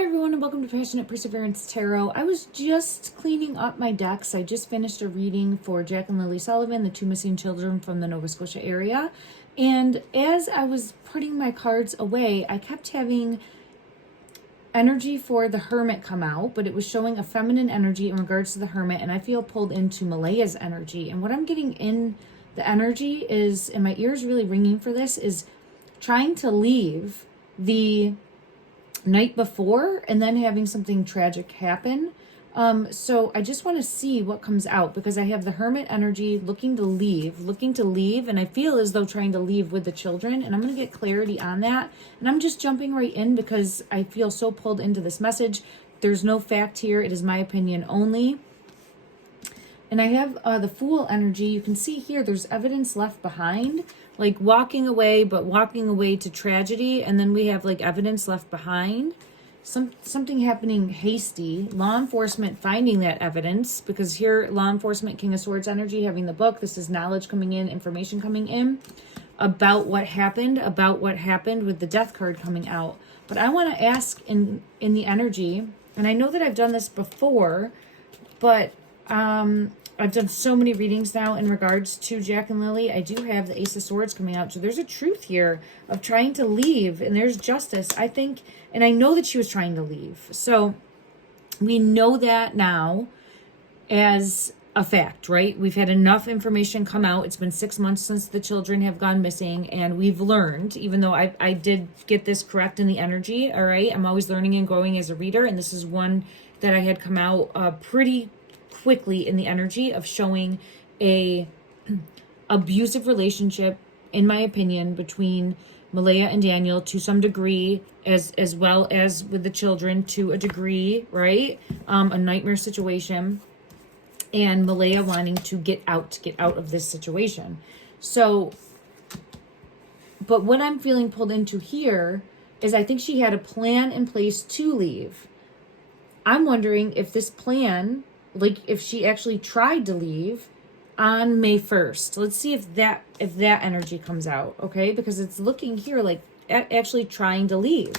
Hi everyone and welcome to Passionate Perseverance Tarot. I was just cleaning up my decks. I just finished a reading for Jack and Lilly Sullivan, the two missing children from the Nova Scotia area. And as I was putting my cards away, I kept having energy for the Hermit come out, but it was showing a feminine energy in regards to the Hermit, and I feel pulled into Malaya's energy. And what I'm getting in the energy is, and my ears really ringing for this, is trying to leave the night before and then having something tragic happen. So I just want to see what comes out, because I have the Hermit energy looking to leave, and I feel as though trying to leave with the children, and I'm going to get clarity on that. And I'm just jumping right in because I feel so pulled into this message. There's no fact here. It is my opinion only. And I have the Fool energy. You can see here there's evidence left behind, like walking away, but walking away to tragedy. And then we have like evidence left behind. Something happening hasty. Law enforcement finding that evidence, because here law enforcement, King of Swords energy, having the book. This is knowledge coming in, information coming in about what happened with the Death card coming out. But I want to ask in the energy, and I know that I've done this before, but I've done so many readings now in regards to Jack and Lilly. I do have the Ace of Swords coming out. So there's a truth here of trying to leave, and there's justice, I think. And I know that she was trying to leave. So we know that now as a fact, right? We've had enough information come out. It's been 6 months since the children have gone missing, and we've learned, even though I did get this correct in the energy, all right? I'm always learning and growing as a reader, and this is one that I had come out pretty quickly in the energy of showing a abusive relationship, in my opinion, between Malaya and Daniel to some degree, as well as with the children to a degree, right? A nightmare situation, and Malaya wanting to get out of this situation. So, but what I'm feeling pulled into here is I think she had a plan in place to leave. I'm wondering if this plan, like if she actually tried to leave on May 1st. Let's see if that energy comes out, okay? Because it's looking here like actually trying to leave.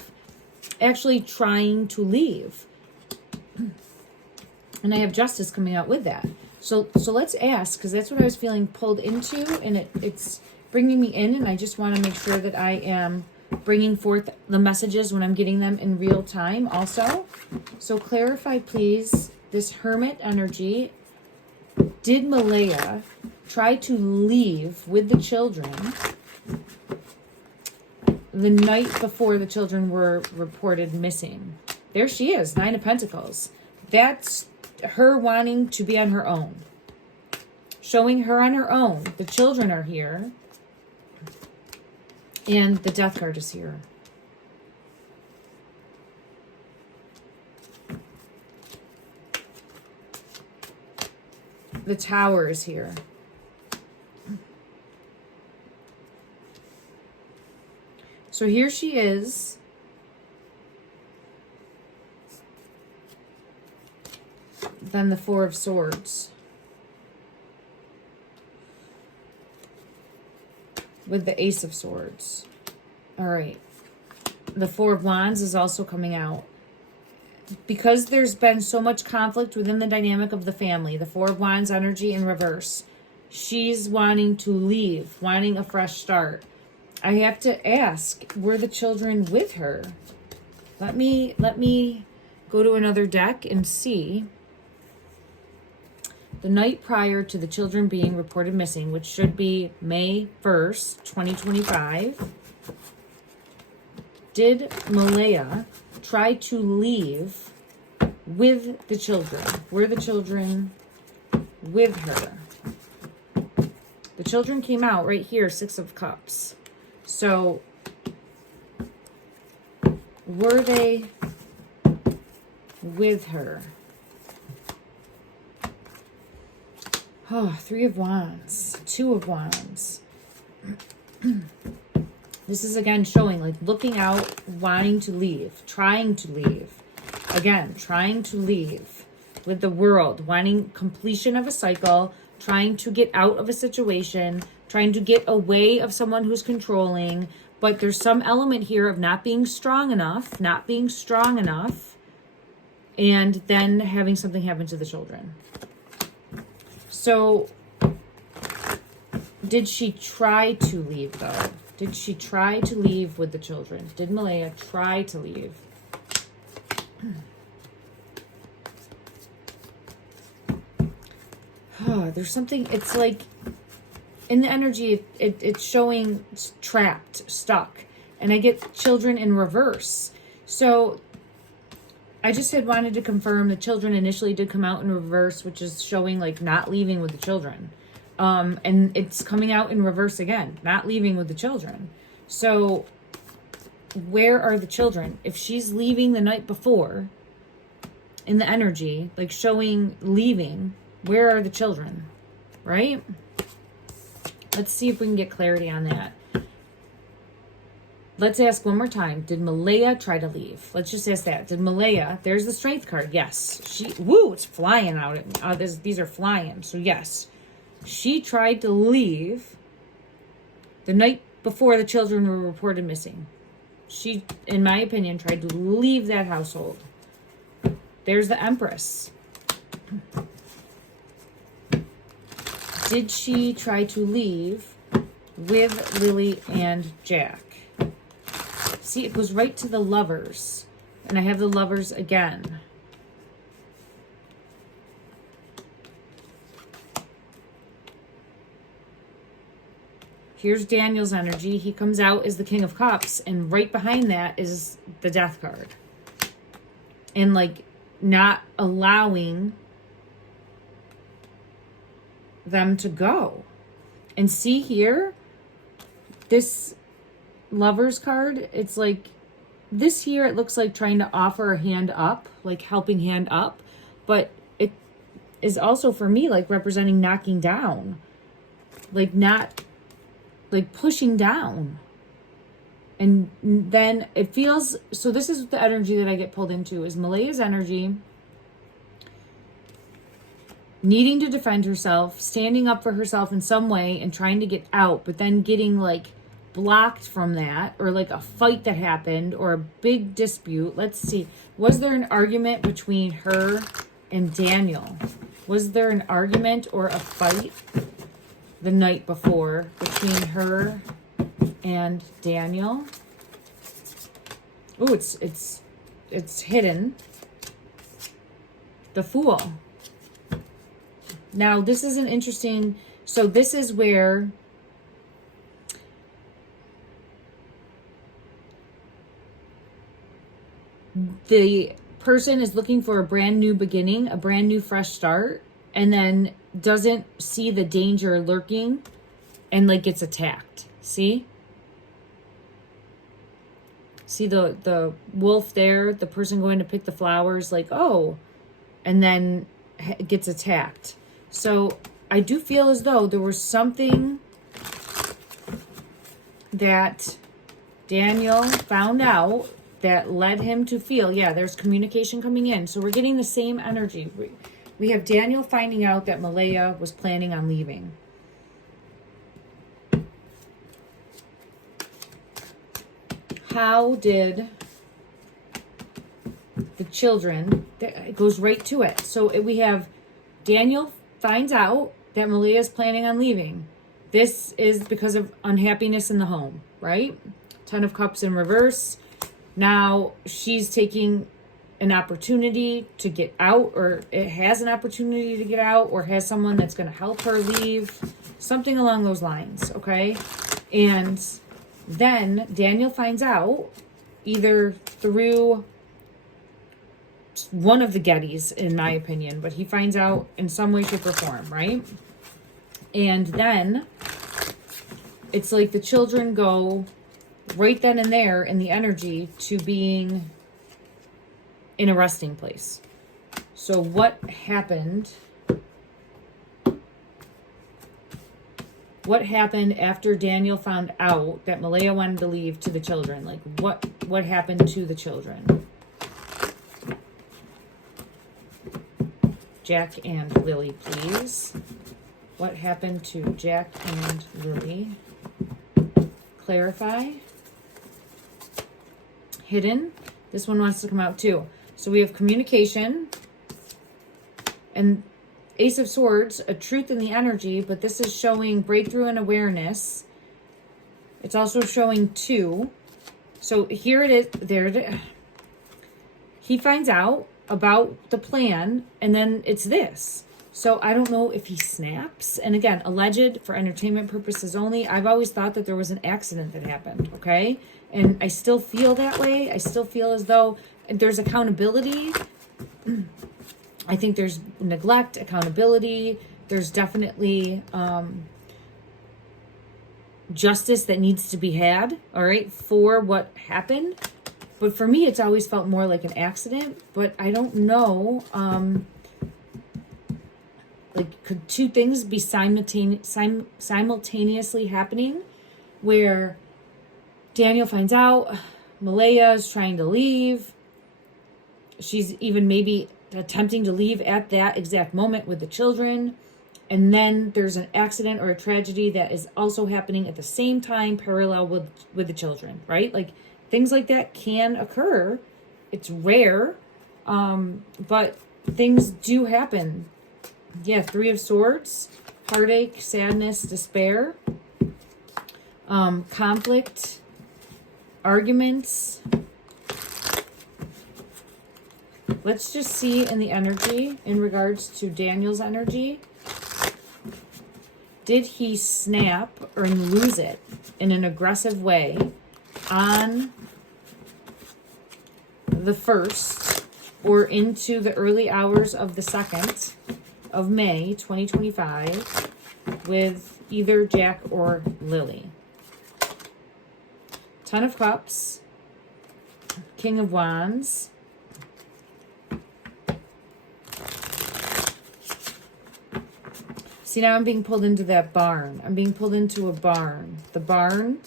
And I have justice coming out with that. So let's ask, because that's what I was feeling pulled into, and it's bringing me in, and I just want to make sure that I am bringing forth the messages when I'm getting them in real time also. So clarify, please, this Hermit energy. Did Malaya try to leave with the children the night before the children were reported missing? There she is, 9 of Pentacles. That's her wanting to be on her own. Showing her on her own. The children are here. And the Death card is here. The Tower is here. So here she is. Then the Four of Swords. With the Ace of Swords. All right. The Four of Wands is also coming out. Because there's been so much conflict within the dynamic of the family, the Four of Wands energy in reverse, she's wanting to leave, wanting a fresh start. I have to ask, were the children with her? Let me go to another deck and see. The night prior to the children being reported missing, which should be May 1st, 2025, did Malaya try to leave with the children? Were the children with her? The children came out right here, 6 of Cups. So, were they with her? Oh, 3 of Wands, 2 of Wands. This is again showing like looking out, wanting to leave, trying to leave. Again, trying to leave with the World, wanting completion of a cycle, trying to get out of a situation, trying to get away of someone who's controlling, But there's some element here of not being strong enough, and then having something happen to the children. So, did she try to leave, though? Did she try to leave with the children? Did Malaya try to leave? Oh, there's something, it's like, in the energy, it's showing trapped, stuck. And I get children in reverse. So, I just had wanted to confirm the children initially did come out in reverse, which is showing like not leaving with the children. And it's coming out in reverse again, not leaving with the children. So where are the children? If she's leaving the night before in the energy, like showing leaving, where are the children? Right? Let's see if we can get clarity on that. Let's ask one more time. Did Malaya try to leave? Let's just ask that. Did Malaya, there's the strength card. Yes. It's flying out at me. These are flying. So yes, she tried to leave the night before the children were reported missing. She, in my opinion, tried to leave that household. There's the Empress. Did she try to leave with Lilly and Jack? See, it goes right to the Lovers. And I have the Lovers again. Here's Daniel's energy. He comes out as the King of Cups. And right behind that is the Death card. And like not allowing them to go. And see here, this Lovers card, it's like this here, it looks like trying to offer a hand up, like helping hand up, but it is also for me like representing knocking down, like not like pushing down. And then it feels, so this is the energy that I get pulled into, is Malaya's energy needing to defend herself, standing up for herself in some way and trying to get out, but then getting like blocked from that, or like a fight that happened, or a big dispute. Let's see. Was there an argument between her and Daniel? Was there an argument or a fight the night before between her and Daniel? Oh, it's hidden. The Fool. Now, this is an interesting, so this is where the person is looking for a brand new beginning, a brand new fresh start, and then doesn't see the danger lurking and like gets attacked. See? See the wolf there, the person going to pick the flowers, like, oh, and then gets attacked. So I do feel as though there was something that Daniel found out that led him to feel, yeah, there's communication coming in. So we're getting the same energy. We have Daniel finding out that Malaya was planning on leaving. How did the children, it goes right to it. So we have Daniel finds out that Malaya is planning on leaving. This is because of unhappiness in the home, right? 10 of Cups in reverse. Now she's taking an opportunity to get out, or it has an opportunity to get out, or has someone that's going to help her leave, something along those lines, okay? And then Daniel finds out, either through one of the Gettys, in my opinion, but he finds out in some way, shape, or form, right? And then it's like the children go right then and there in the energy to being in a resting place. So what happened? What happened after Daniel found out that Malaya wanted to leave to the children? Like what happened to the children? Jack and Lilly, please. What happened to Jack and Lilly? Clarify. hidden. This one wants to come out too. So we have communication and Ace of Swords, a truth in the energy, but this is showing breakthrough and awareness. It's also showing 2. So here it is. There it is. He finds out about the plan, and then it's this. So I don't know if he snaps. And again, alleged for entertainment purposes only. I've always thought that there was an accident that happened, okay? And I still feel that way. I still feel as though there's accountability. I think there's neglect, accountability. There's definitely justice that needs to be had, all right, for what happened. But for me, it's always felt more like an accident. But I don't know. Like, could 2 things be simultaneously happening? Where Daniel finds out Malaya is trying to leave. She's even maybe attempting to leave at that exact moment with the children. And then there's an accident or a tragedy that is also happening at the same time, parallel with the children, right? Like, things like that can occur. It's rare, but things do happen. Yeah, 3 of Swords, heartache, sadness, despair, conflict, arguments. Let's just see in the energy in regards to Daniel's energy. Did he snap or lose it in an aggressive way on the 1st or into the early hours of the 2nd of May 2025 with either Jack or Lilly? 10 of Cups, King of Wands, see, now I'm being pulled into that barn. I'm being pulled into a barn. The barn.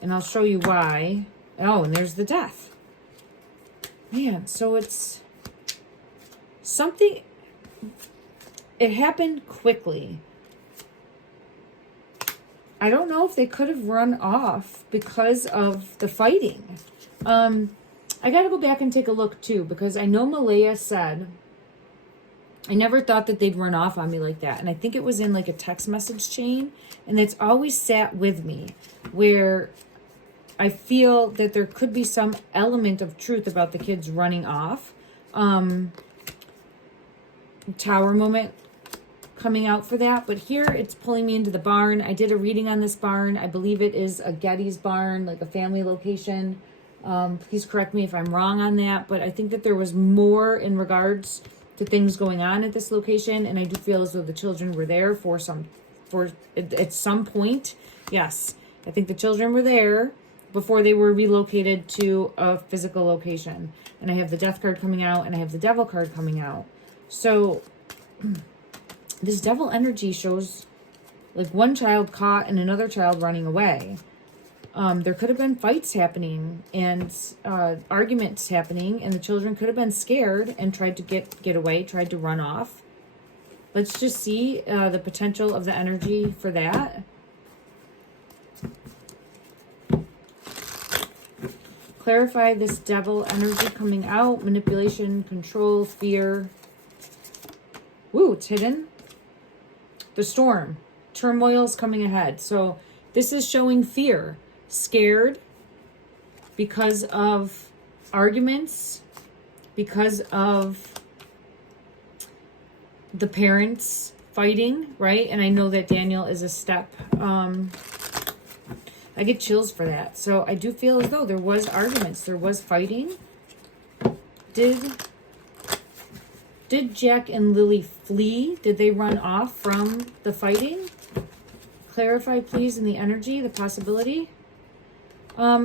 And I'll show you why. Oh, and there's the Death. Man, so it's something. It happened quickly. I don't know if they could have run off because of the fighting. I got to go back and take a look too, because I know Malaya said, I never thought that they'd run off on me like that. And I think it was in like a text message chain. And it's always sat with me where I feel that there could be some element of truth about the kids running off. Tower moment coming out for that. But here it's pulling me into the barn. I did a reading on this barn. I believe it is a Getty's barn, like a family location. Please correct me if I'm wrong on that, but I think that there was more in regards to things going on at this location, and I do feel as though the children were there at some point. Yes, I think the children were there before they were relocated to a physical location. And I have the Death card coming out, and I have the Devil card coming out. So this Devil energy shows like one child caught and another child running away. There could have been fights happening and arguments happening, and the children could have been scared and tried to get away, tried to run off. Let's just see the potential of the energy for that. Clarify this Devil energy coming out. Manipulation, control, fear. Woo, it's hidden. The Storm. Turmoil's coming ahead. So this is showing fear. Scared because of arguments, because of the parents fighting, right? And I know that Daniel is a step. I get chills for that. So I do feel as though there was arguments, there was fighting. Did Jack and Lilly flee? Did they run off from the fighting? Clarify, please, in the energy, the possibility.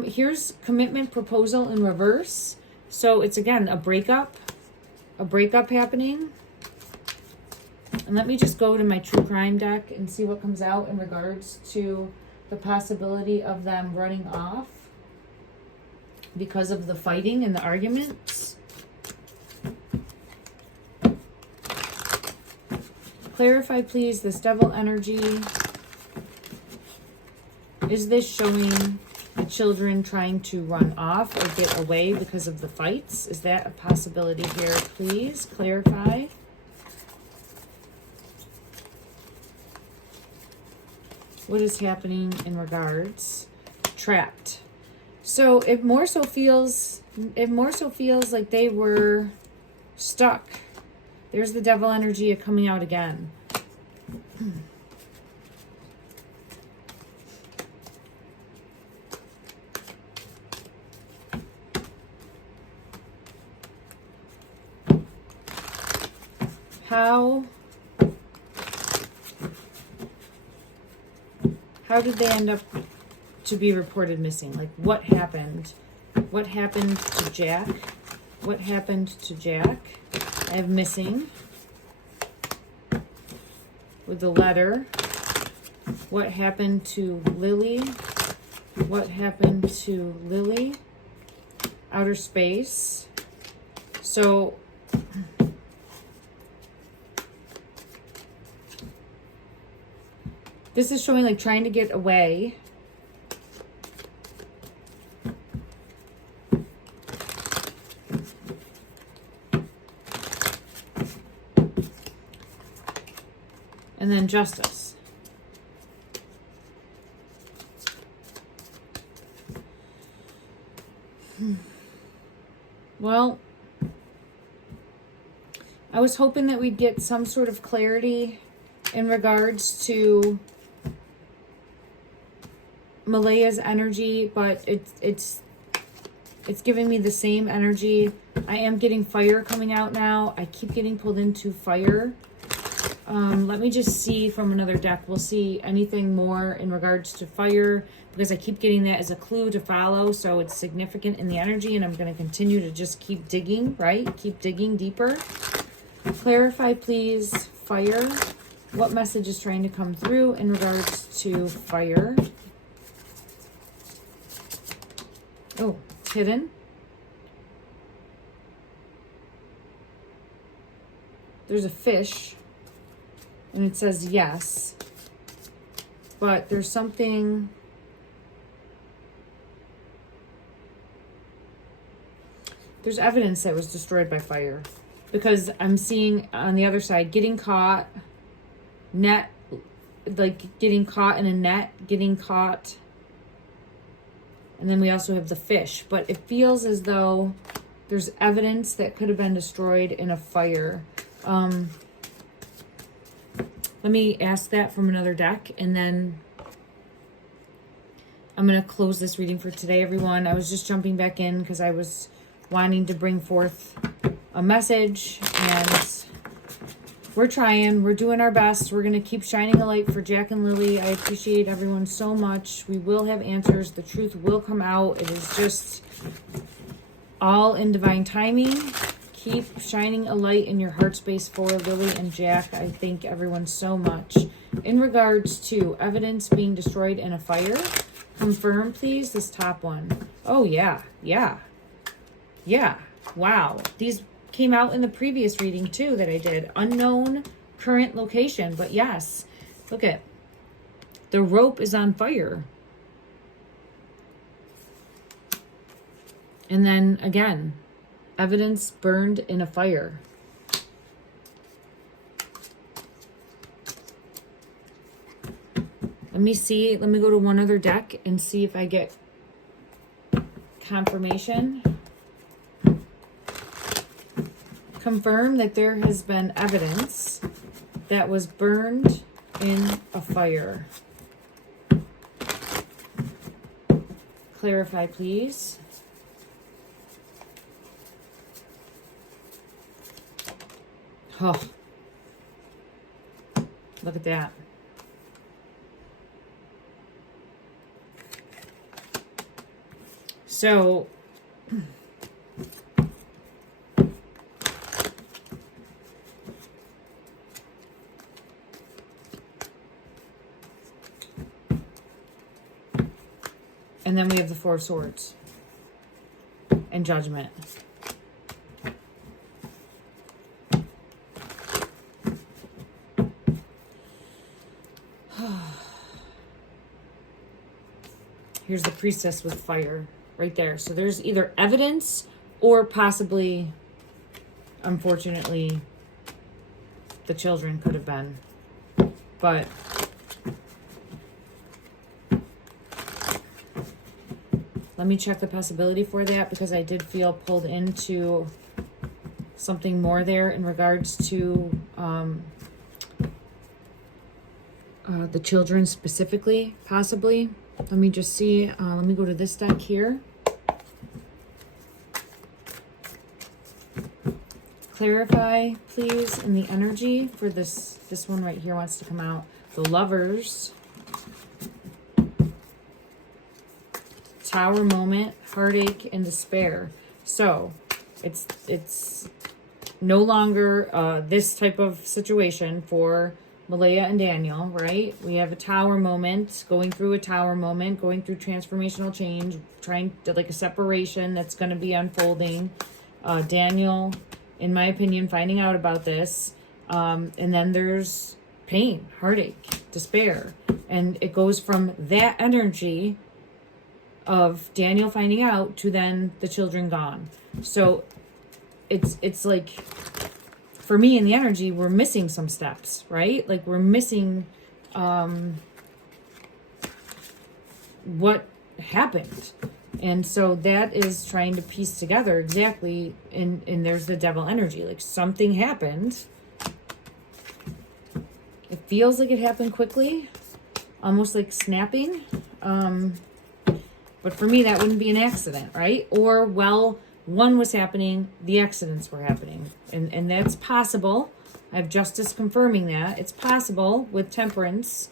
Here's commitment proposal in reverse. So it's, again, a breakup happening. And let me just go to my true crime deck and see what comes out in regards to the possibility of them running off because of the fighting and the arguments. Clarify, please, this devil energy. Is this showing the children trying to run off or get away because of the fights? Is that a possibility here? Please clarify. What is happening in regards? Trapped. So it more so feels like they were stuck. There's the devil energy coming out again. How did they end up to be reported missing? Like, what happened? What happened to Jack? What happened to Jack? I have missing with the letter. What happened to Lilly? What happened to Lilly? Outer space. So this is showing like trying to get away. And then justice. Well, I was hoping that we'd get some sort of clarity in regards to Malaya's energy, but it's giving me the same energy. I am getting fire coming out now. I keep getting pulled into fire. Let me just see from another deck. We'll see anything more in regards to fire, because I keep getting that as a clue to follow. So it's significant in the energy, and I'm going to continue to just keep digging, right? Keep digging deeper. Clarify, please, fire. What message is trying to come through in regards to fire? Oh, it's hidden. There's a fish, and it says yes. But there's something... There's evidence that was destroyed by fire. Because I'm seeing on the other side, getting caught, net, like getting caught in a net, getting caught. And then we also have the fish. But it feels as though there's evidence that could have been destroyed in a fire. Let me ask that from another deck, and then I'm going to close this reading for today, everyone. I was just jumping back in because I was wanting to bring forth a message, and we're trying. We're doing our best. We're going to keep shining a light for Jack and Lilly. I appreciate everyone so much. We will have answers. The truth will come out. It is just all in divine timing. Keep shining a light in your heart space for Lilly and Jack. I thank everyone so much. In regards to evidence being destroyed in a fire, confirm, please, this top one. Oh, yeah. Wow. These came out in the previous reading, too, that I did. Unknown current location. But, yes, look at the rope is on fire. And then, again, evidence burned in a fire. Let me see. Let me go to one other deck and see if I get confirmation. Confirm that there has been evidence that was burned in a fire. Clarify, please. Oh, look at that. So, and then we have the Four of Swords and Judgment. Here's the priestess with fire right there. So there's either evidence or possibly, unfortunately, the children could have been. But let me check the possibility for that, because I did feel pulled into something more there in regards to the children specifically, possibly. Let me just see. Let me go to this deck here. Clarify, please, in the energy for this one right here wants to come out. The Lovers. Tower moment, heartache, and despair. So it's no longer this type of situation for Malaya and Daniel, right? We have a tower moment, going through a tower moment, going through transformational change, trying to, like, a separation that's going to be unfolding. Daniel, in my opinion, finding out about this. And then there's pain, heartache, despair. And it goes from that energy of Daniel finding out to then the children gone. So it's like, for me in the energy, we're missing some steps, right? Like, we're missing what happened. And so that is trying to piece together exactly, and there's the devil energy. Like, something happened. It feels like it happened quickly, almost like snapping. But for me, that wouldn't be an accident, right? Or, well, one was happening, the accidents were happening. And that's possible. I have justice confirming that. It's possible with temperance.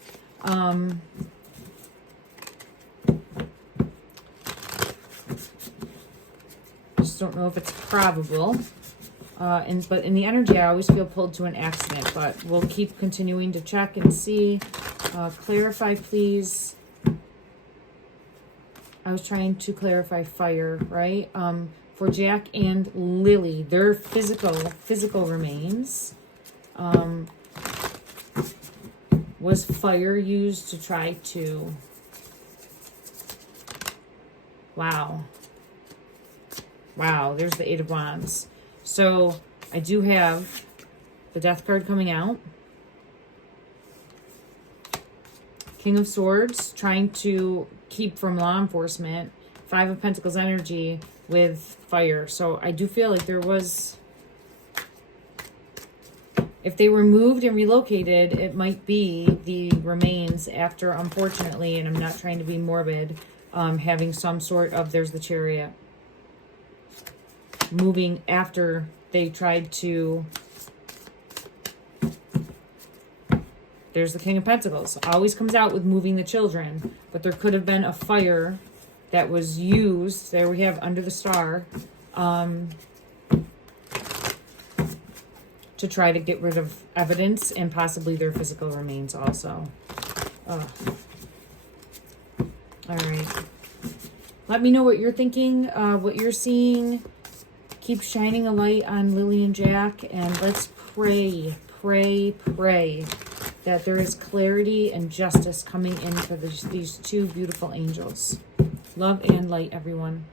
Just don't know if it's probable. But in the energy, I always feel pulled to an accident. But we'll keep continuing to check and see. Clarify, please. I was trying to clarify fire, right? For Jack and Lilly, their physical remains. Was fire used to try to... Wow, there's the Eight of Wands. So I do have the Death card coming out. King of Swords, trying to keep from law enforcement. Five of Pentacles energy with fire. So I do feel like there was... If they were moved and relocated, it might be the remains after, unfortunately, and I'm not trying to be morbid, having some sort of... There's the Chariot. Moving after they tried to... There's the King of Pentacles. Always comes out with moving the children. But there could have been a fire that was used. There we have Under the Star. To try to get rid of evidence and possibly their physical remains also. All right. Let me know what you're thinking, what you're seeing. Keep shining a light on Lilly and Jack. And let's pray that there is clarity and justice coming in for these two beautiful angels. Love and light, everyone.